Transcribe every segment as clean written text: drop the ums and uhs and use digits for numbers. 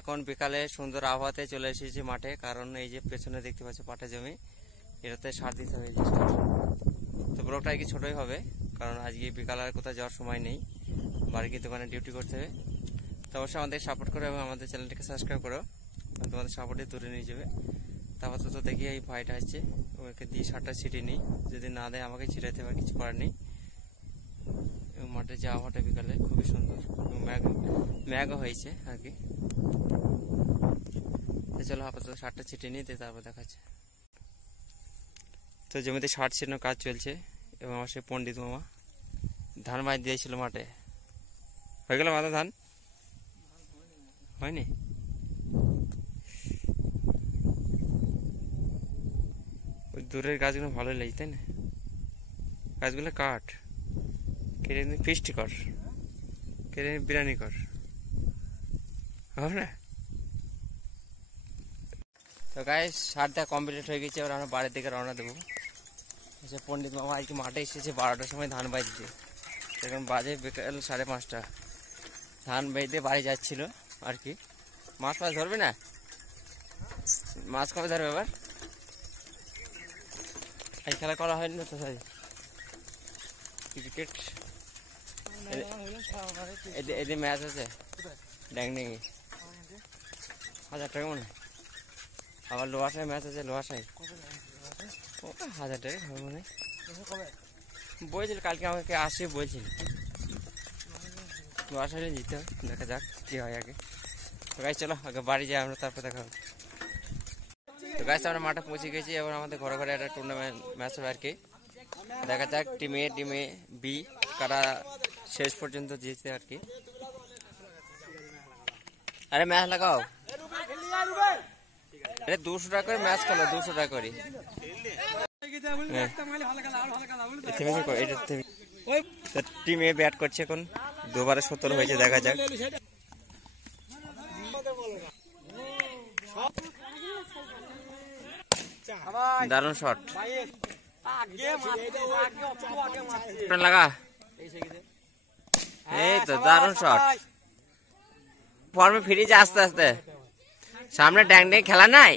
এখন বিকালে সুন্দর আবহাওয়াতে চলে এসেছি মাঠে, কারণ এই যে পেছনে দেখতে পাচ্ছ পাটে জমি, এটাতে সার দিতে হবে। তো ব্লগটা আর কি ছোটই হবে, কারণ আজকে বিকাল আর কোথাও যাওয়ার সময় নেই, বাড়িতে দোকানে ডিউটি করতে হবে। তো অবশ্যই আমাদের সাপোর্ট করো এবং আমাদের চ্যানেলটিকে সাবস্ক্রাইব করো, তোমাদের সাপোর্টে দূরে নিয়ে যাবে। তারপর তো দেখি এই ভাইটা আসছে, ওকে দিয়ে সারটা ছিটিয়ে নিই, যদি না দেয় আমাকে ছিটাইতে হবে, কিছু করার নেই। এবং মাঠে যে আবহাওয়াটা বিকালে খুবই সুন্দর, ম্যাগও হয়েছে আর কি। তো চলো আপাতত সারটা ছিটিয়ে নিই, তারপর দেখাচ্ছে। তো জমিতে সার ছিটানোর কাজ চলছে এবং আমার সেই পণ্ডিত মামা ধান মাছ দিয়েছিল মাঠে। হয়ে গেল মাথা ধান হয়নি? ওই দূরের গাছগুলো ভালোই লাগছে, তাই না? গাছগুলো কাট, কেটে ফিস্টি কর, কেটে বিরিয়ানি কর, হবে না? তো গাইস সার দেওয়া কমপ্লিট হয়ে গেছে, এবার আমরা বাড়ির দিকে রওনা দেবো। আচ্ছা, পণ্ডিত মামা আজকে মাঠে এসেছে 12টার সময় ধান বাইতে, এখন বাজে বিকাল 5:30। ধান বাইতে বাড়ি যাচ্ছিল আর কি। মাছ ধরবে না? মাছ কবে ধরবে এবার? এই খেলা করা হয়নি না তো? ক্রিকেট এদিকে ম্যাচ আছে ড্যাংডেঙ্গি, 1000 টাকা মনে হয়। আবার লোহাশাই ম্যাচ আছে, লোহাশাই 1000 টাকা হবে মনে হয়। বলছিল কালকে আমাকে আসে, বলছিল লোহাশাই জিতে হবে, দেখা যাক কি হয় আগে। তো গাইস চলো আগে বাড়ি যাই আমরা, তারপর দেখা হবে। তো গাইস আমরা মাঠে পৌঁছে গেছি, এবার আমাদের ঘরে ঘরে একটা টুর্নামেন্ট ম্যাচ হবে আর কি। দেখা যাক টিমে বি কারা শেষ পর্যন্ত জিতে আর কি। আরে ম্যাচ লাগাও, আরে 200 টাকা করে ম্যাচ খেলো, 200 টাকা করে। টিমে ব্যাট করছে এখন, 2 17 হয়েছে, দেখা যাক। দারুণ শট লাগা, এই তো দারুণ শট। ফর্মে ফিরেছে আস্তে আস্তে, সামনে ড্যাং ড্যাং খেলা নাই।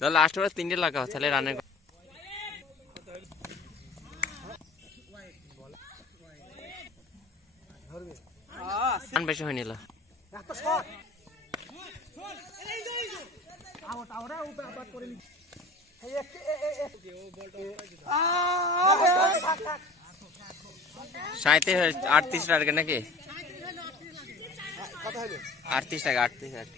তো লাস্ট ওভার 3টে লাগাও, তাহলে রানের বেশি হয়নি। সাঁইতে 38 টাকা নাকি? 38 টাকা, 38 টাকা।